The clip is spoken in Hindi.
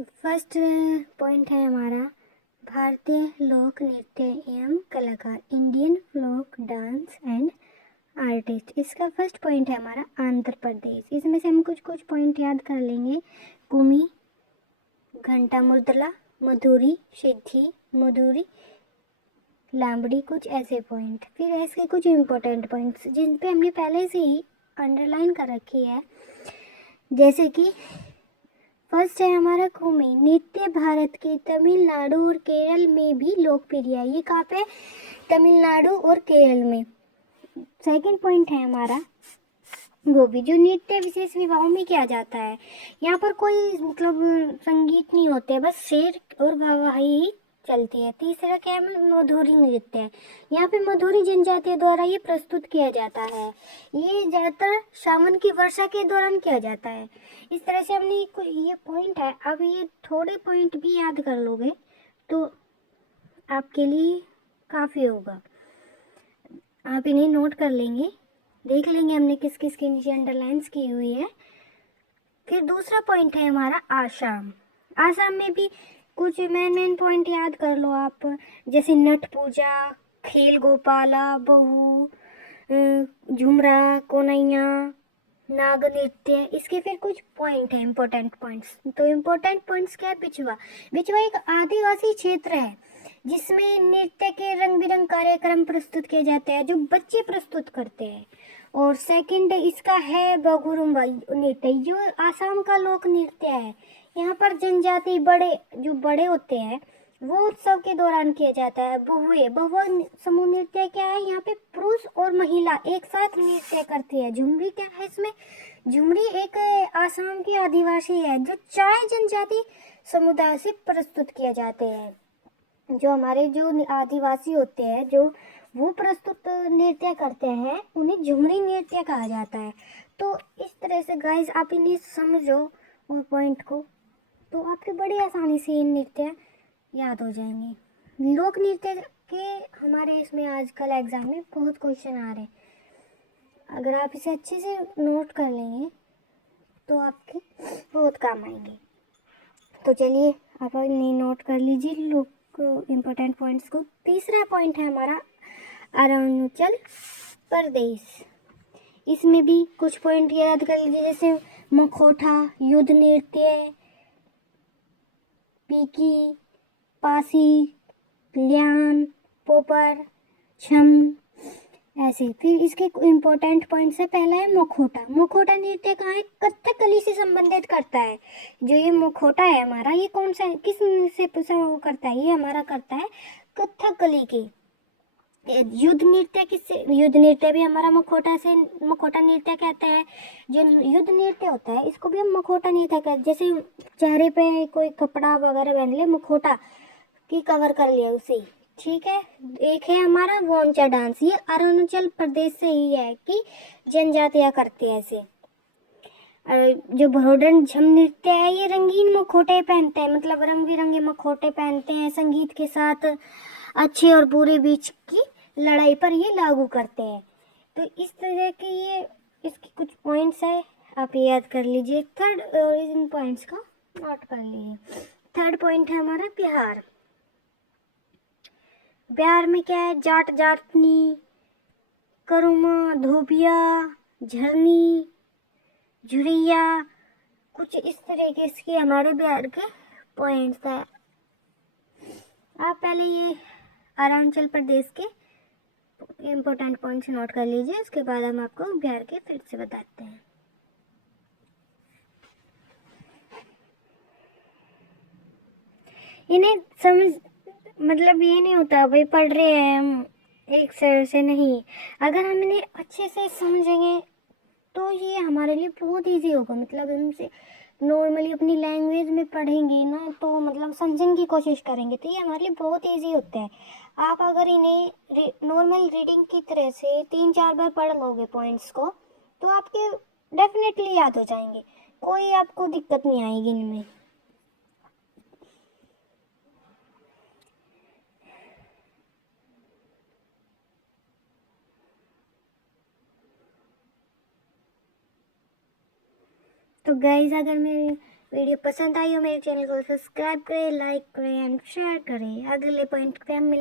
फर्स्ट पॉइंट है हमारा भारतीय लोक नृत्य एवं कलाकार, Indian folk dance and artist. इसका फर्स्ट पॉइंट है हमारा आंध्र प्रदेश। इसमें से हम कुछ कुछ पॉइंट याद कर लेंगे। कुमी, घंटा मुर्दला, मधुरी, सिद्धि, मधुरी, लांबड़ी, कुछ ऐसे पॉइंट। फिर ऐसे कुछ इम्पोर्टेंट पॉइंट्स जिन पे हमने पहले से ही अंडरलाइन कर रखी है, जैसे कि फर्स्ट है हमारा कुमी नृत्य भारत के तमिलनाडु और केरल में भी लोकप्रिय है। ये कहाँ पे? तमिलनाडु और केरल में। सेकंड पॉइंट है हमारा गोपी, जो नृत्य विशेष विवाहों में किया जाता है। यहाँ पर कोई मतलब संगीत नहीं होते, बस शेर और वाहवाही ही चलती है। तीसरा क्या है? मधुरी नृत्य है। यहाँ पे मधुरी जनजाति द्वारा ये प्रस्तुत किया जाता है। ये ज़्यादातर सावन की वर्षा के दौरान किया जाता है। इस तरह से हमने ये पॉइंट है। अब ये थोड़े पॉइंट भी याद कर लोगे तो आपके लिए काफ़ी होगा। आप इन्हें नोट कर लेंगे, देख लेंगे हमने किस किस के नीचे अंडरलाइंस की हुई है। फिर दूसरा पॉइंट है हमारा आसाम। आसाम में भी कुछ मेन पॉइंट याद कर लो आप, जैसे नट पूजा, खेल गोपाला, बहु, झुमरा, कोनैया, नाग नृत्य। इसके फिर कुछ पॉइंट है इम्पोर्टेंट पॉइंट्स। तो इम्पोर्टेंट पॉइंट्स क्या है? बिचवा। बिचवा एक आदिवासी क्षेत्र है जिसमें नृत्य के रंग बिरंग कार्यक्रम प्रस्तुत किए जाते हैं जो बच्चे प्रस्तुत करते हैं। और सेकंड इसका है बगुरुम्बा नृत्य, जो आसाम का लोक नृत्य है। यहाँ पर जनजाति बड़े होते हैं वो उत्सव के दौरान किया जाता है। बहुआ समूह नृत्य क्या है? यहाँ पे पुरुष और महिला एक साथ नृत्य करती है। झुमरी क्या है इसमें? झुमरी एक आसाम की आदिवासी है जो चाय जनजाति समुदाय से प्रस्तुत किए जाते हैं। जो हमारे जो आदिवासी होते हैं जो वो प्रस्तुत नृत्य करते हैं उन्हें झुमरी नृत्य कहा जाता है। तो इस तरह से गाइस आप इन्हें समझो और पॉइंट को, तो आपके बड़ी आसानी से ये नृत्य याद हो जाएंगे। लोक नृत्य के हमारे इसमें आजकल एग्जाम में बहुत क्वेश्चन आ रहे हैं। अगर आप इसे अच्छे से नोट कर लेंगे तो आपके बहुत काम आएंगे। तो चलिए आप इन्हें नोट कर लीजिए लोग इम्पोर्टेंट पॉइंट्स को। तीसरा पॉइंट है हमारा अरुणाचल प्रदेश। इसमें भी कुछ पॉइंट याद कर लीजिए, जैसे मखोटा, युद्ध नृत्य, पीकी, पासी, ल्यान, पोपर, छम, ऐसे। फिर इसके इम्पोर्टेंट पॉइंट्स है। पहला है मुखोटा। मुखोटा नृत्य कहाँ है? कथकली से संबंधित करता है। जो ये मुखोटा है हमारा, ये कौन सा किस से करता है? ये हमारा करता है कथकली की। युद्ध नृत्य किससे? युद्ध नृत्य भी हमारा मुखोटा नृत्य कहते हैं। जो युद्ध नृत्य होता है इसको भी हम मुखोटा नृत्य कहते हैं। जैसे चेहरे पे कोई कपड़ा वगैरह पहन ले, मुखोटा की कवर कर लिया उसे, ठीक है। एक है हमारा वोंचा डांस, ये अरुणाचल प्रदेश से ही है कि जनजातियां करते हैं ऐसे। जो भरोडन झम नृत्य है ये रंगीन मुखौटे पहनते हैं, मतलब रंग बिरंगे मुखौटे पहनते हैं। संगीत के साथ अच्छे और बुरे बीच की लड़ाई पर ये लागू करते हैं। तो इस तरह के ये इसके कुछ पॉइंट्स है, आप याद कर लीजिए। थर्ड इन पॉइंट्स को नोट कर लीजिए। थर्ड पॉइंट है हमारा बिहार। बिहार में क्या है? जाट जाटनी, करुमा, धोबिया, झरनी, झुरिया, कुछ इस तरीके के हमारे बिहार के पॉइंट्स है। आप पहले ये अरुणाचल प्रदेश के इम्पोर्टेंट पॉइंट्स नोट कर लीजिए, उसके बाद हम आपको बिहार के फिर से बताते हैं। इन्हें समझ मतलब ये नहीं होता भाई पढ़ रहे हैं हम एक सर से, नहीं। अगर हम इन्हें अच्छे से समझेंगे तो ये हमारे लिए बहुत इजी होगा। मतलब हमसे नॉर्मली अपनी लैंग्वेज में पढ़ेंगे ना तो मतलब समझने की कोशिश करेंगे तो ये हमारे लिए बहुत इजी होता है। आप अगर इन्हें नॉर्मल रीडिंग की तरह से 3-4 बार पढ़ लोगे पॉइंट्स को तो आपके डेफिनेटली याद हो जाएंगे, कोई आपको दिक्कत नहीं आएगी इनमें। तो गाइज अगर मैं वीडियो पसंद आई हो मेरे चैनल को सब्सक्राइब करें, लाइक करें एंड शेयर करें। अगले पॉइंट पे हम मिलेंगे।